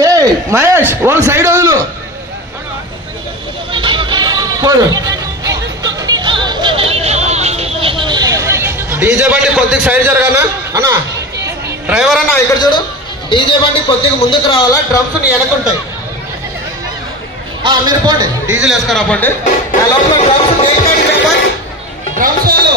ఏ మహేష్ వాళ్ళ సైడ్ వదులు డీజే బండి కొద్దిగా సైడ్ జరగానా అన్నా డ్రైవర్ అన్నా ఇక్కడ చూడు డీజే బండి కొద్దిగా ముందుకు రావాలా డ్రమ్స్ నీ వెనకుంటాయి మీరు పోండి డీజిల్ వేసుకురా పోండి లోపల డ్రమ్స్ డ్రమ్స్ వాళ్ళు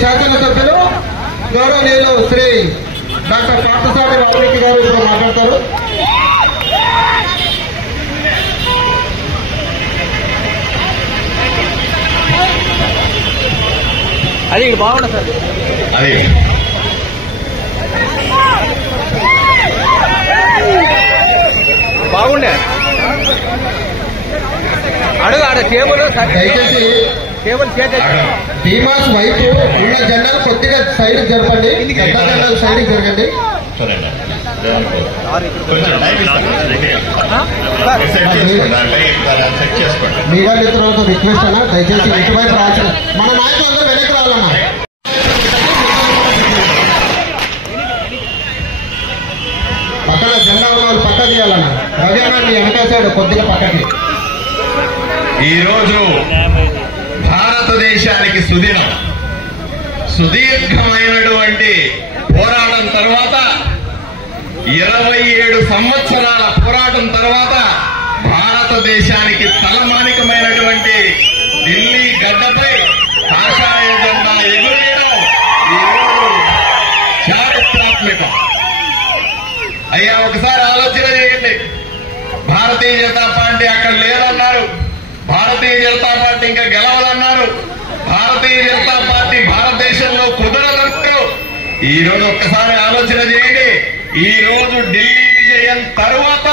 శాసనసభ్యులు గౌరవనీయులు శ్రీ డాక్టర్ పార్థసారథి వాల్మీకి గారు ఇప్పుడు మాట్లాడతారు. అది బాగుండదు సార్, అది బాగుండే అడుగు ఆడ టేబుల్ దయచేసి టేబుల్ టీమాస్ వైపు ఉన్న జెండాలు కొద్దిగా సైడ్ జరపండి, పెద్ద జెండాలు సైడ్ జరగండి. చూడండి కొంచెం టైం ఇస్తాను. సెట్ చేసుకోండి. మీడియా మిత్రులతో రిక్వెస్ట్ అన్నా, దయచేసి ఇటువైపు రాసిన మన నాయకులందరూ వెనక్కి రావాలన్నా. పక్కన జెండా ఉన్న వాళ్ళు పక్క తీయాలన్నా. రవి అన్న మీ వెనక సైడ్ కొద్దిగా పక్కకి. ఈరోజు భారతదేశానికి సుదినం, సుదీర్ఘమైనటువంటి పోరాటం తర్వాత 27 సంవత్సరాల పోరాటం తర్వాత భారతదేశానికి తలమానికమైనటువంటి ఢిల్లీ గడ్డపై కాషాయ జెండా ఎగురేయడం ఈరోజు చారిత్రాత్మకం. అయ్యా ఒకసారి ఆలోచన చేయండి. భారతీయ జనతా పార్టీ అక్కడ లేదన్నారు, భారతీయ జనతా పార్టీ ఇంకా గెలవదన్నారు, భారతీయ జనతా పార్టీ భారతదేశంలో కుదరదన్నారు. ఈ రోజు ఒక్కసారి ఆలోచన చేయండి. ఈ రోజు ఢిల్లీ విజయం తరువాత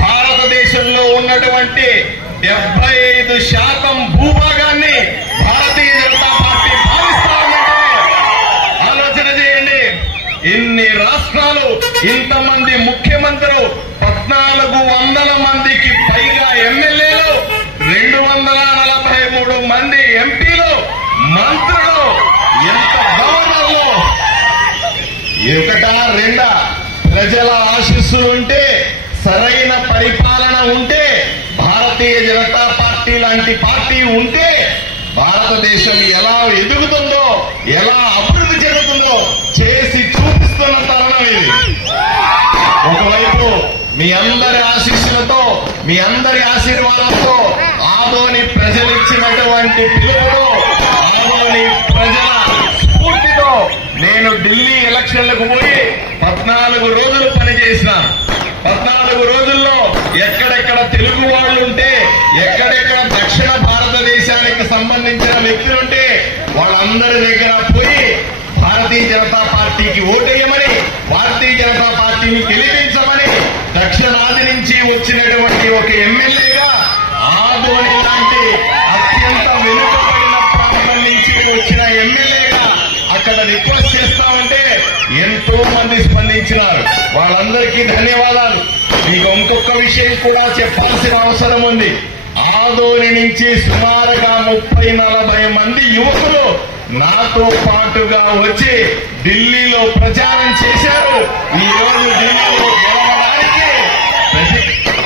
భారతదేశంలో ఉన్నటువంటి 75% భూభాగాన్ని భారతీయ జనతా పార్టీ భావిస్తా ఉందంటే ఆలోచన చేయండి. ఇన్ని రాష్ట్రాలు, ఇంతమంది ముఖ్యమంత్రులు, 1400 మందికి పైగా ఎమ్మెల్యేలు, 243 మంది ఎంపీలు, మంత్రులు, ఎంత గవర్నర్లు, ఒకటా రెండా ప్రజల ఆశీస్సులు ఉంటే, సరైన పరిపాలన ఉంటే, భారతీయ జనతా పార్టీ లాంటి పార్టీ ఉంటే భారతదేశం ఎలా ఎదుగుతుందో, ఎలా అభివృద్ధి చెందుతుందో చేసి చూపిస్తున్న తరుణం ఇది. ఒకవైపు మీ అందరి ఆశీస్సులతో, మీ అందరి ఆశీర్వాదంతో, ఆదోని ప్రజలిచ్చినటువంటి పిలుపుతో, ఆదోని ప్రజల స్ఫూర్తితో నేను ఢిల్లీ ఎలక్షన్లకు పోయి 14 రోజులు పనిచేసినాను. 14 రోజుల్లో ఎక్కడెక్కడ తెలుగు వాళ్ళు ఉంటే, ఎక్కడెక్కడ దక్షిణ భారతదేశానికి సంబంధించిన వ్యక్తులుంటే వాళ్ళందరి దగ్గర పోయి భారతీయ జనతా పార్టీకి ఓటేయమని, భారతీయ జనతా పార్టీని గెలిపించమని దక్షిణాది నుంచి వచ్చినటువంటి ఒక ఎమ్మెల్యేగా, ఆదోని లాంటి అత్యంత వెనుకబడిన ప్రాంతం నుంచి వచ్చిన ఎమ్మెల్యేగా అక్కడ రిక్వెస్ట్ చేస్తామంటే ఎంతో మంది స్పందించినారు. వాళ్ళందరికీ ధన్యవాదాలు. మీకు ఇంకొక విషయం కూడా చెప్పాల్సిన అవసరం ఉంది. ఆదోని నుంచి సుమారుగా 30-40 మంది యువకులు నాతో పాటుగా వచ్చి ఢిల్లీలో ప్రచారం చేశారు. ఈ రోజు ఢిల్లీలో గెలవడానికి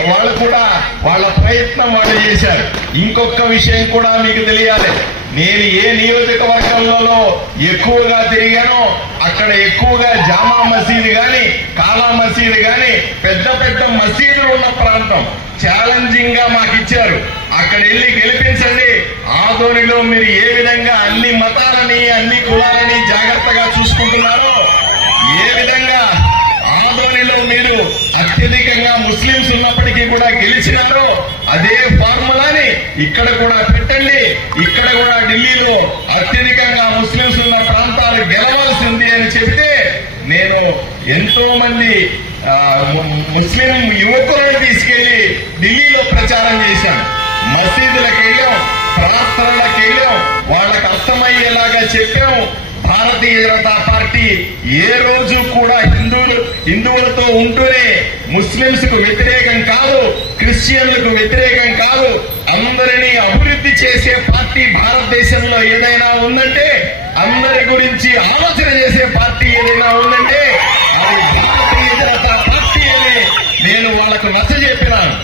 వాళ్ళు కూడా వాళ్ళ ప్రయత్నం వాళ్ళు చేశారు. ఇంకొక విషయం కూడా మీకు తెలియాలి. నేను ఏ నియోజకవర్గంలో ఎక్కువగా తిరిగానో అక్కడ ఎక్కువగా జామా మసీదు గాని, కాలా మసీదు గాని, పెద్ద పెద్ద మసీదులు ఉన్న ప్రాంతం ఛాలెంజింగ్ గా మాకు ఇచ్చారు. అక్కడ వెళ్ళి గెలిపించండి, ఆదోనిలో మీరు ఏ విధంగా అన్ని మతాలని, అన్ని కులాలని జాగ్రత్తగా చూసుకుంటున్నారో, ఏ విధంగా ఆదోనిలో మీరు అత్యధికంగా ముస్లింస్ ఉన్నప్పటికీ కూడా గెలిచినారో అదే ఫార్ములాని ఇక్కడ కూడా పెట్టండి. ఇక్కడ కూడా ఢిల్లీలో అత్యధికంగా ముస్లింస్ ఉన్న ప్రాంతాలు గెలవాల్సింది అని చెబితే నేను ఎంతో మంది ముస్లిం యువకులను తీసుకెళ్లి ఢిల్లీలో ప్రచారం చేశాను. మసీదులకు వెళ్ళాం, ప్రార్థనలకు వెళ్ళాం, వాళ్ళకు అర్థమయ్యేలాగా చెప్పాము. భారతీయ జనతా పార్టీ ఏ రోజు కూడా హిందువులతో ఉంటూనే ముస్లింస్ కు వ్యతిరేకం కాదు, క్రిస్టియన్లకు వ్యతిరేకం కాదు, అందరినీ అభివృద్ధి చేసే పార్టీ భారతదేశంలో ఏదైనా ఉందంటే అందరి గురించి ఆలోచన చేసే పార్టీ ఏదైనా ఉందంటే అది భారతీయ జనతా పార్టీ అని నేను వాళ్ళకు నచ్చ చెప్పినాను.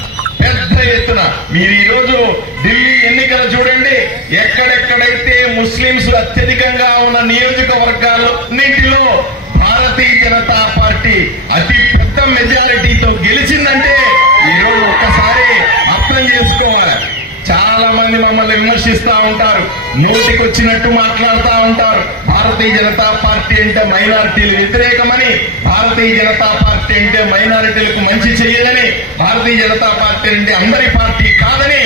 పెద్ద ఎత్తున మీరు ఈ రోజు ఢిల్లీ ఎన్నికలు చూడండి, ఎక్కడెక్కడైతే ముస్లింస్ అత్యధికంగా ఉన్న నియోజకవర్గాలన్నింటిలో భారతీయ జనతా పార్టీ అతి పెద్ద మెజారిటీతో గెలిచిందంటే ఈ రోజు ఒక్కసారి అర్థం చేసుకోవాలి. చాలా మంది మమ్మల్ని విమర్శిస్తా ఉంటారు, నోటికొచ్చినట్టు మాట్లాడుతూ ఉంటారు. భారతీయ జనతా పార్టీ అంటే మైనారిటీలు వ్యతిరేకమని, భారతీయ జనతా పార్టీ అంటే మైనారిటీలకు మంచి చేయదని, భారతీయ జనతా పార్టీ అంటే అందరి పార్టీ కాదని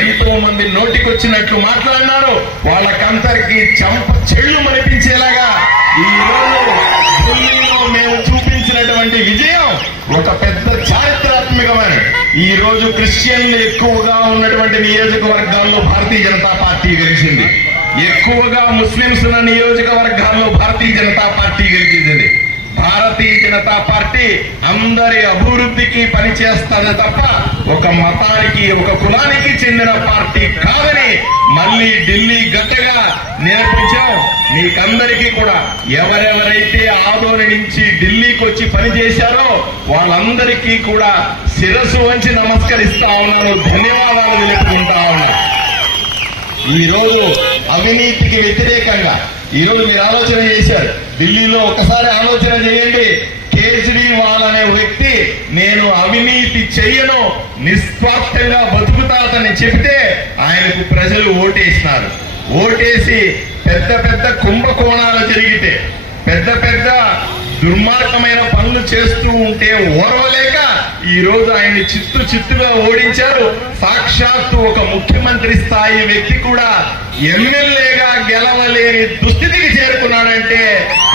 ఎంతో మంది నోటికొచ్చినట్లు మాట్లాడినారు. వాళ్ళకందరికీ చంప చెళ్ళు మనిపించేలాగా ఈ రోజు ఢిల్లీలో మేము చూపించినటువంటి విజయం ఒక పెద్ద చారిత్రాత్మకమైన. ఈ రోజు క్రిస్టియన్లు ఎక్కువగా ఉన్నటువంటి నియోజకవర్గాల్లో భారతీయ జనతా పార్టీ గెలిచింది, ఎక్కువగా ముస్లింస్ ఉన్న నియోజకవర్గాల్లో భారతీయ జనతా పార్టీ గెలిచింది. భారతీయ జనతా పార్టీ అందరి అభివృద్ధికి పనిచేస్తుంది తప్ప ఒక మతానికి ఒక కులానికి చెందిన పార్టీ కాదని మళ్ళీ ఢిల్లీ గట్టిగా నేర్పించాం. మీకందరికీ కూడా ఎవరెవరైతే ఆదోని నుంచి ఢిల్లీకి వచ్చి పనిచేశారో వాళ్ళందరికీ కూడా శిరస్సు వంచి నమస్కరిస్తా ఉన్నాను, ధన్యవాదాలు తెలుపుకుంటా ఉన్నాను. ఈ రోజు అవినీతికి వ్యతిరేకంగా ఈ రోజు మీరు ఆలోచన చేశారు. ఢిల్లీలో ఒకసారి ఆలోచన చేయండి, కేజ్రీవాల్ అనే వ్యక్తి నేను అవినీతి చెయ్యను, నిస్వార్థంగా బతుకుతానని చెబితే ఆయనకు ప్రజలు ఓటేసినారు. ఓటేసి పెద్ద పెద్ద కుంభకోణాలు జరిగితే, పెద్ద పెద్ద దుర్మార్గమైన పనులు చేస్తూ ఉంటే ఓర్వలేక ఈ రోజు ఆయన్ని చిత్తుగా ఓడించారు. సాక్షాత్తు ఒక ముఖ్యమంత్రి స్థాయి వ్యక్తి కూడా ఎమ్మెల్యేగా గెలవలేని దుస్థితికి చేరుకున్నాడంటే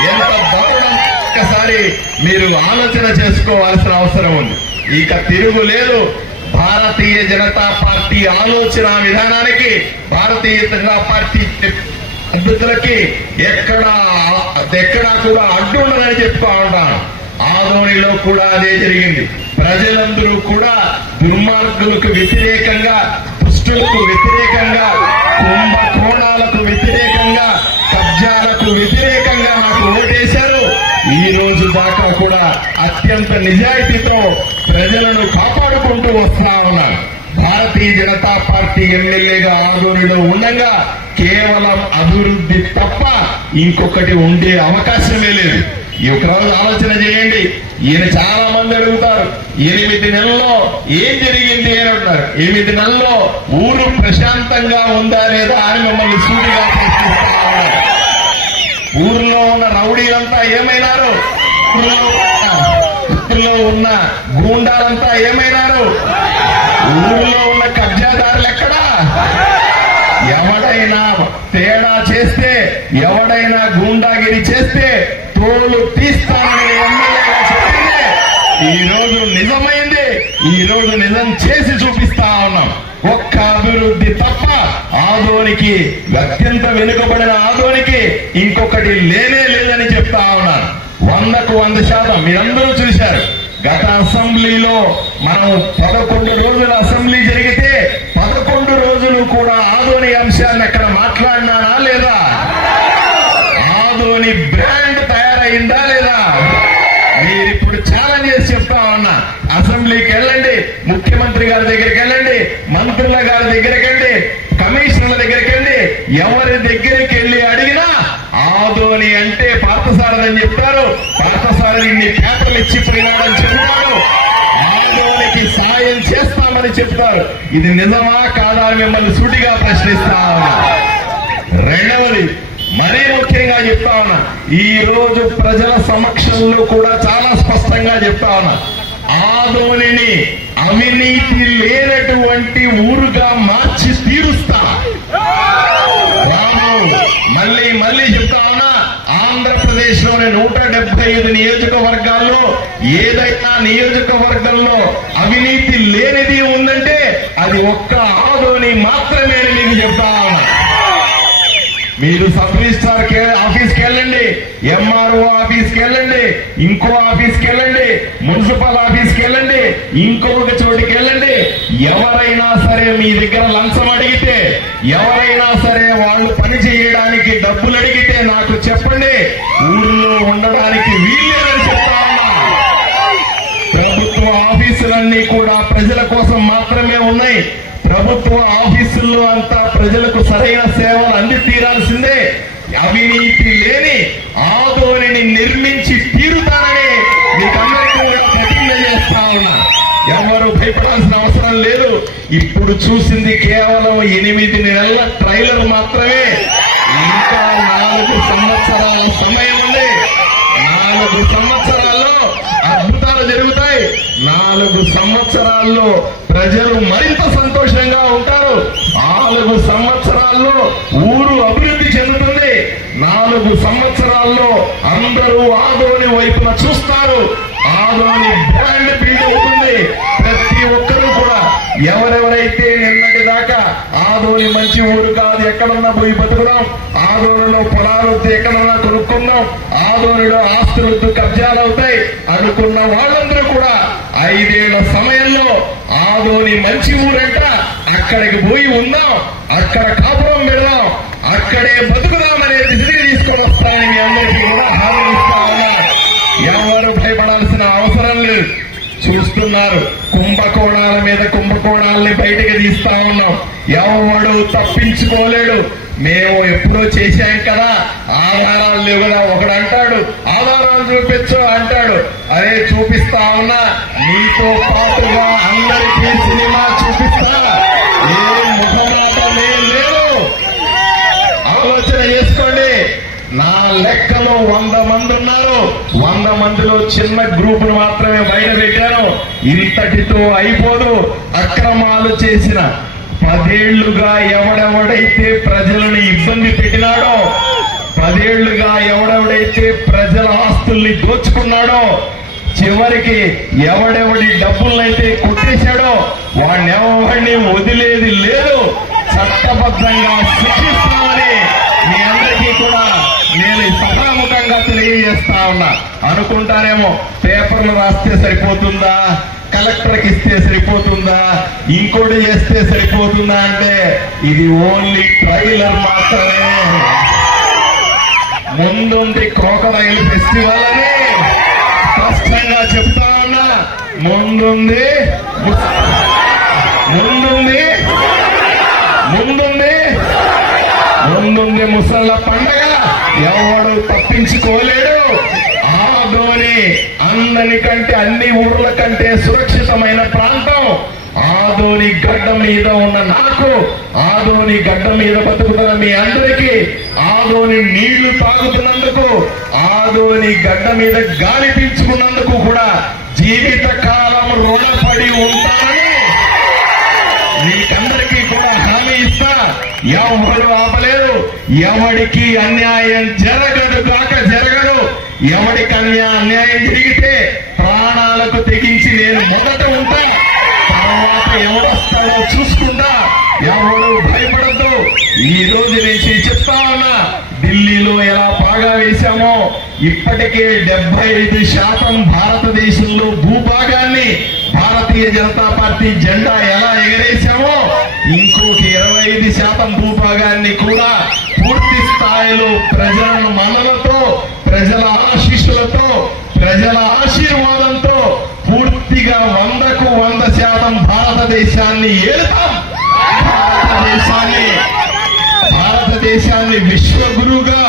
ఎంత దారుణం ఒక్కసారి మీరు ఆలోచన చేసుకోవాల్సిన అవసరం ఉంది. ఇక తిరుగులేదు. భారతీయ జనతా పార్టీ ఆలోచన విధానానికి, భారతీయ జనతా పార్టీ అభ్యర్థులకి ఎక్కడా కూడా అడ్డు ఉండదని చెప్తా ఉంటాను. ఆదోనిలో కూడా అదే జరిగింది. ప్రజలందరూ కూడా దుర్మార్గులకు వ్యతిరేకంగా, దుష్టులకు వ్యతిరేకంగా, కుంభకోణాలకు వ్యతిరేకంగా, కబ్జాలకు వ్యతిరేకంగా నాకు ఓటేశారు. ఈ రోజు దాకా కూడా అత్యంత నిజాయితీతో ప్రజలను కాపాడుకుంటూ వస్తా ఉన్నారు. భారతీయ జనతా పార్టీ ఎమ్మెల్యేగా ఆదోనిలో ఉండగా కేవలం అభివృద్ధి తప్ప ఇంకొకటి ఉండే అవకాశమే లేదు. ఈ ఒక రోజు ఆలోచన చేయండి. ఈయన చాలా మంది అడుగుతారు 8 నెలల్లో ఏం జరిగింది అని అంటారు. 8 నెలల్లో ఊరు ప్రశాంతంగా ఉందా లేదా అని మిమ్మల్ని సూటిగా ప్రశ్నిస్తున్నారు. ఊర్లో ఉన్న రౌడీలంతా ఏమైనారు? ఊర్లో ఉన్న గూండాలంతా ఏమైనారు? ఊర్లో ఉన్న కబ్జాదారులు ఎక్కడా? ఎవడైనా తేడా చేస్తే, ఎవడైనా గూండాగిరి చేస్తే తోలు తీస్తానని ఎమ్మెల్యేగా చెప్పింది ఈ రోజు నిజమైంది. ఈ రోజు నిజం చేసి చూపిస్తా ఉన్నాం. ఒక్క అభివృద్ధి తప్ప ఆదోనికి, అత్యంత వెనుకబడిన ఆదోనికి ఇంకొకటి లేనే లేదని చెప్తా ఉన్నాను. 100కు 100% మీరందరూ చూశారు. గత అసెంబ్లీలో మనం 11 రోజుల అసెంబ్లీ జరిగితే 11 రోజులు కూడా ఆదోని అంశాన్ని ఎక్కడ మాట్లాడినానా లేదా? ఆదోని బ్రాండ్ తయారైందా లేదా? మీరిప్పుడు ఛాలెంజ్ చేసి చెప్తా ఉన్నా. అసెంబ్లీకి వెళ్ళండి, ముఖ్యమంత్రి గారి దగ్గరికి వెళ్ళండి, మంత్రుల గారి దగ్గరికి వెళ్ళి, కమిషనర్ల దగ్గరికి వెళ్ళి, ఎవరి దగ్గరికి వెళ్ళి అడిగినా ఆదోని అంటే పార్థసారథి చెప్తారు. పార్థసారథి ఇన్ని పేపర్లు ఇచ్చిపోయినాడని చెప్తారు. ఆదోనికి సాయం చేస్తామని చెప్తారు. ఇది నిజమా కాదా అని మిమ్మల్ని సూటిగా ప్రశ్నిస్తా ఉన్నా. రెండవది మరీ ముఖ్యంగా చెప్తా ఉన్నా, ఈ రోజు ప్రజల సమక్షంలో కూడా చాలా స్పష్టంగా చెప్తా ఉన్నా, ఆదోనిని అవినీతి లేనటువంటి ఊరుగా మార్చి తీరుస్తా. మళ్ళీ చెప్తా ఉన్నా, ఆంధ్రప్రదేశ్ లోని 175 నియోజకవర్గాల్లో ఏదైనా నియోజకవర్గంలో అవినీతి లేనిది ఉందంటే అది ఒక్క ఆదోని మాత్రమే మీకు చెప్తా ఉన్నా. మీరు సబ్ రిజిస్ట్రార్ ఆఫీస్కి వెళ్ళండి, ఎంఆర్ఓ ఆఫీస్కి వెళ్ళండి, ఇంకో ఆఫీస్కి వెళ్ళండి, మున్సిపల్ ఆఫీస్కి వెళ్ళండి, ఇంకొక చోటికి వెళ్ళండి. ఎవరైనా సరే మీ దగ్గర లంచం అడిగితే, ఎవరైనా సరే వాళ్ళు పని చేయడానికి డబ్బులు అడిగితే నాకు చెప్పండి, ఊళ్ళో ఉండడానికి వీల్లేదని చెప్తా ఉన్నా. ప్రభుత్వ ఆఫీసులన్నీ కూడా ప్రజల కోసం మాత్రమే ఉన్నాయి. ప్రభుత్వ ఆఫీసుల్లో అంతా ప్రజలకు సరైన సేవలు అంది తీరాల్సిందే. అవినీతి లేని ఆదోనిని నిర్మించి తీరుతానని మీకందరికీ ప్రతిజ్ఞ చేస్తా ఉన్నా. ఎవరు భయపడాల్సిన అవసరం లేదు. ఇప్పుడు చూసింది కేవలం 8 నెలల ట్రైలర్ మాత్రమే. ఇంకా 4 సంవత్సరాల సమయం ఉంది. 4 సంవత్సరాల్లో అద్భుతాలు జరుగుతాయి. 4 సంవత్సరాల్లో ప్రజలు మరింత సంతోషంగా ఉంటారు. 4 సంవత్సరాల్లో ఊరు అభివృద్ధి చెందుతుంది. 4 సంవత్సరాల్లో అందరూ ఆదోని వైపున చూస్తారు. ఆదోని బ్రాండ్ బిల్డ్ అవుతుంది. ప్రతి ఒక్కరూ కూడా ఎవరెవరైతే నిన్నటి దాకా ఆదోని మంచి ఊరు కాదు, ఎక్కడన్నా పోయి బతుకుదాం, ఆదోనిలో పొలాలొద్దు ఎక్కడన్నా కొనుక్కుందాం, ఆదోనిలో ఆస్తులొద్దు కబ్జాలు అవుతాయి అనుకున్న వాళ్ళందరూ కూడా 5 ఏళ్ల సమయంలో ఆదోని మంచి ఊరంట, అక్కడికి పోయి ఉందాం, అక్కడ కాపురం పెడదాం, అక్కడే బతుకుదామనే దిశగా తీసుకొని వస్తామని మీ అందరికీ కూడా హామీ ఇస్తా ఉన్నా. ఎవరు భయపడాల్సిన అవసరం లేదు. చూస్తున్నారు, కుంభకోణాల మీద కుంభకోణాలని బయటకు తీస్తా ఉన్నాం. ఎవడు తప్పించుకోలేడు. మేము ఎప్పుడో చేశాం కదా, ఆధారాలు లేవు కదా. ఒకడు అంటాడు ఆధారాలు చూపించు అంటాడు. అరే చూపిస్తా ఉన్నా, నీతో పాటుగా అందరికీ సినిమా చూపిస్తా. ఏ ముఖమాట లేదు. ఆలోచన చేసుకోండి. నా లెక్కలో 100 మంది ఉన్నారు. 100 మందిలో చిన్న గ్రూపును మాత్రమే బయట పెట్టాను. ఇంతటితో అయిపోదు. అక్రమాలు చేసిన 10 ఏళ్లుగా ఎవడెవడైతే ప్రజలను ఇబ్బంది పెట్టినాడో, 10 ఏళ్లుగా ఎవడెవడైతే ప్రజల ఆస్తుల్ని దోచుకున్నాడో, చివరికి ఎవడెవడి డబ్బులనైతే కొట్టేశాడో వాడిని వదిలేది లేదు. చట్టబద్ధంగా శిక్షిస్తామని మీ అందరికీ కూడా నేను సభాముఖంగా తెలియజేస్తా ఉన్నా. అనుకుంటారేమో పేపర్లు రాస్తే సరిపోతుందా, కలెక్టర్కి ఇస్తే సరిపోతుందా, ఇంకోటి చేస్తే సరిపోతుందా అంటే ఇది ఓన్లీ ట్రైలర్ మాత్రమే. ముందుంది క్రోకడైల్ ఫెస్టివల్ అని స్పష్టంగా చెప్తా ఉన్నా. ముందుంది ముసళ్ళ పండగ. ఎవడు తప్పించుకోలేడు. ఆదోని అందరికంటే అన్ని ఊర్ల కంటే సురక్షితమైన ప్రాంతం. ఆదోని గడ్డ మీద ఉన్న నాకు, ఆదోని గడ్డ మీద బతుకుతున్న మీ అందరికీ, ఆదోని నీళ్లు తాగుతున్నందుకు, ఆదోని గడ్డ మీద గాలి పీల్చుకున్నందుకు కూడా జీవిత కాలం రుణపడి ఉంటానని మీకందరికీ కూడా హామీ ఇస్తా. ఎవరు ఆపలేరు. ఎవడికి అన్యాయం జరగదు కాక జరగదు. ఎవడికి అన్యాయం జరిగితే ప్రాణాలకు తెగించి నేను మొదట ఉంటా, తర్వాత ఎవరొస్తాడో చూసుకుంటా. ఎవరు భయపడద్దు. ఈ రోజు నుంచి చెప్తా ఉన్నా, ఢిల్లీలో ఎలా పాగా వేశామో ఇప్పటికే 75% భారతదేశంలో భూభాగాన్ని భారతీయ జనతా పార్టీ జెండా ఎలా ఎగరేశామో ఇంకొక 25% భూభాగాన్ని కూడా పూర్తి స్థాయిలో ప్రజల మన్ననతో, ప్రజల ఆశీస్సులతో, ప్రజల ఆశీర్వాదంతో పూర్తిగా 100కు 100% భారతదేశాన్ని ఏలుతాం. భారతదేశాన్ని విశ్వగురుగా,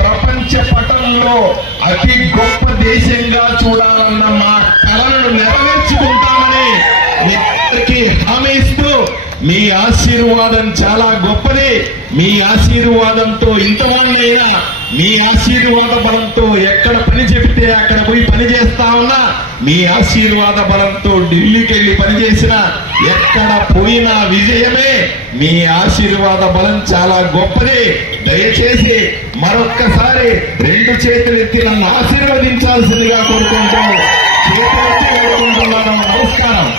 ప్రపంచ పటంలో అతి గొప్ప దేశంగా చూడాలన్న మా కలను నెరవేర్చుకుంటామని మీ అందరికీ హామీ ఇస్తూ, మీ ఆశీర్వాదం చాలా గొప్పది. మీ ఆశీర్వాదంతో ఇంతమందైనా మీ ఆశీర్వాద బలంతో ఎక్కడ పని చెబితే అక్కడ పోయి పని చేస్తా ఉన్నా. మీ ఆశీర్వాద బలంతో ఢిల్లీకి వెళ్లి పనిచేసిన ఎక్కడ పోయినా విజయమే. మీ ఆశీర్వాద బలం చాలా గొప్పది. దయచేసి మరొక్కసారి 2 చేతులు ఎత్తి నన్ను ఆశీర్వదించాల్సిందిగా కోరుకుంటాను. చేతులెత్తి కోరుకుంటున్నాను. నమస్కారం.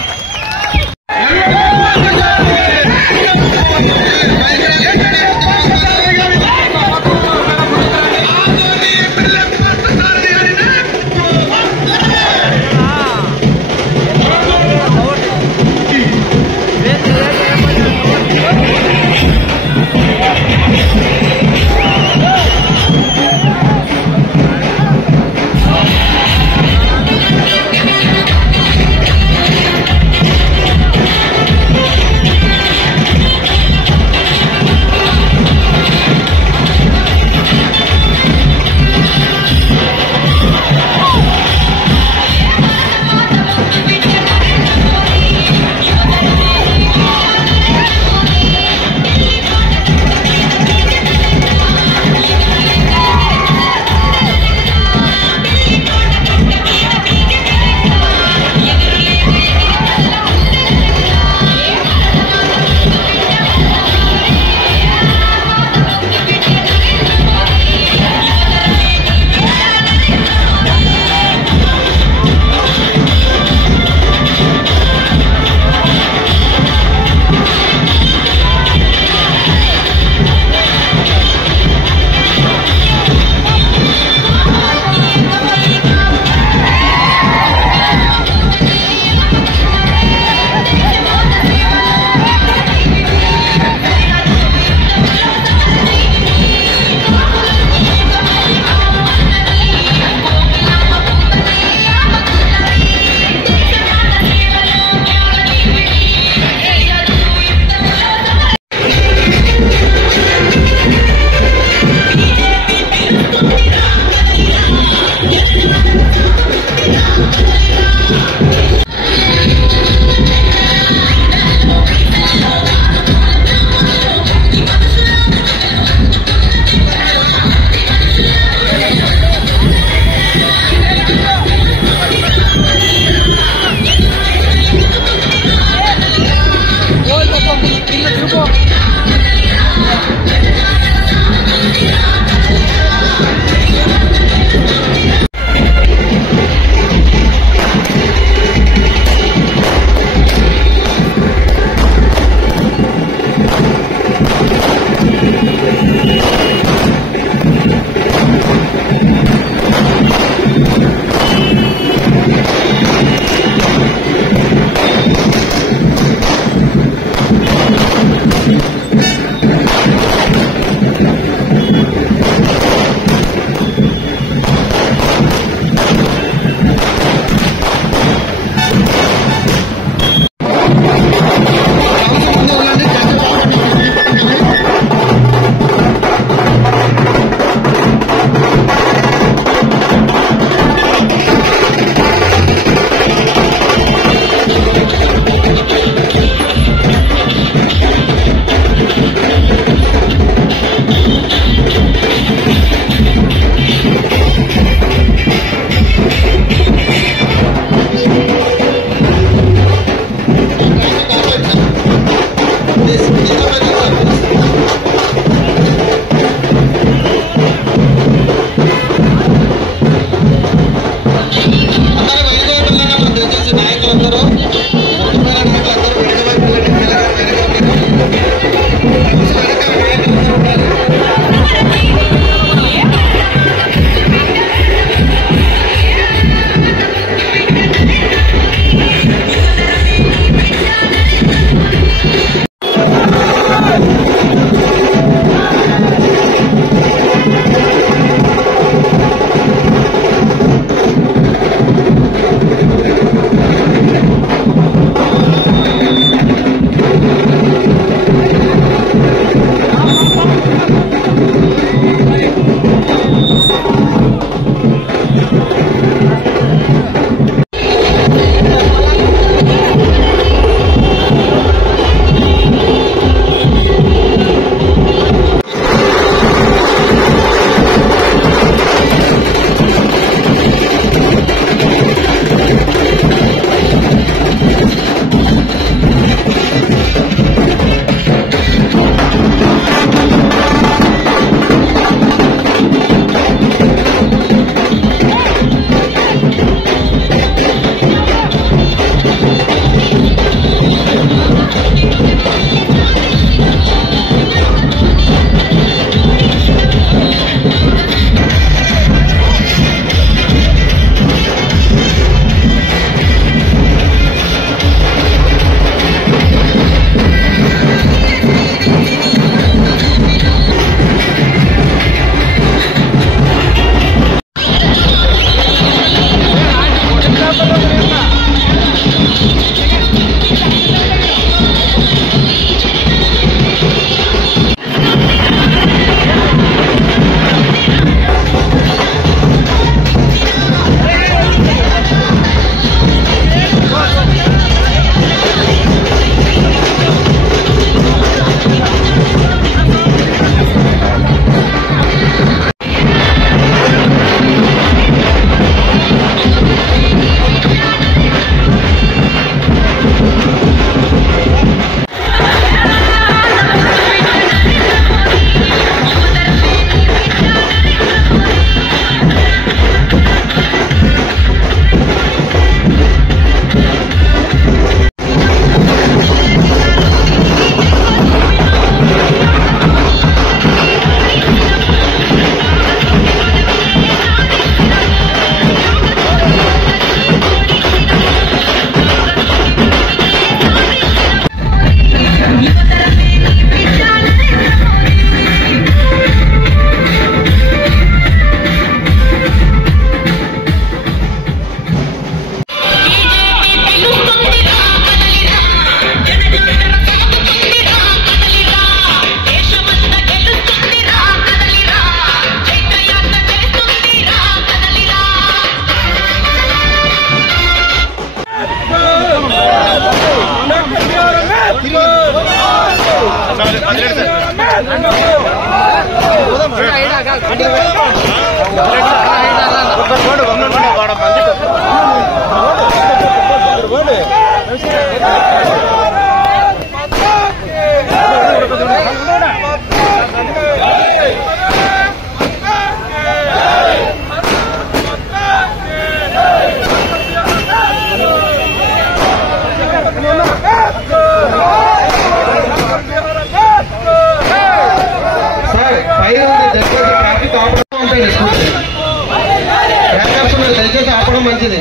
దయచేసి ఆపడం మంచిది.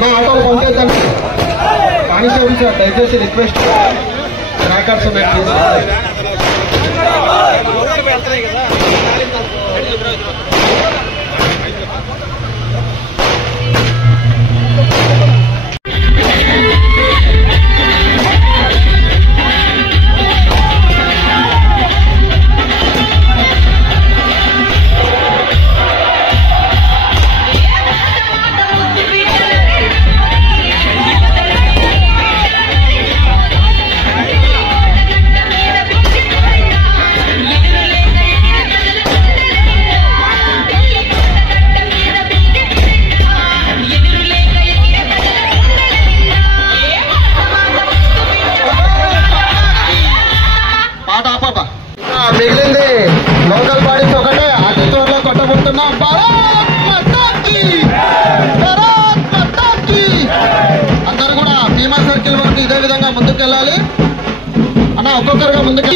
మా ఆటోలు పంచేద్దండి. కానిస్టేబుల్ సార్ దయచేసి రిక్వెస్ట్, ట్రాకర్స్ ఉన్నాయి మిగిలింది లోకల్ బాడీస్ ఒకటే. అతి త్వరలో కొట్టబోతున్నాం. అందరూ కూడా భీమా సర్కిల్ వరకు ఇదే విధంగా ముందుకెళ్ళాలి అన్న, ఒక్కొక్కరుగా ముందుకు.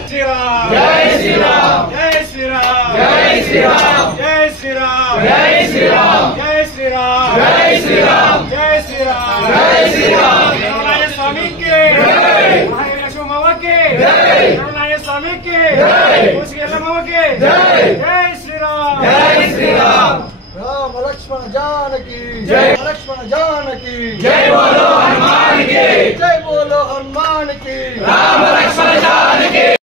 శ్రీరామ్ జై శ్రీరామ్ జై శ్రీరామ్ జై శ్రీరామ్ జై శ్రీరామ్ జై శ్రీరామ్ జై శ్రీరామ్ జై శ్రీరామ్ జై శ్రీరామ్ జై శ్రీరామ్ కరుణాయ స్వామికి జై మహాలక్ష్మమ్మకి జై కరుణాయ స్వామికి జై కోసిగెల్లమ్మకి జై జై శ్రీరామ్ జై శ్రీరామ్ రామ లక్ష్మణ జానకి జై లక్ష్మణ జానకి జై బోలో హనుమాన్ కి జై బోలో హనుమాన్ కి రామ లక్ష్మణ జానకి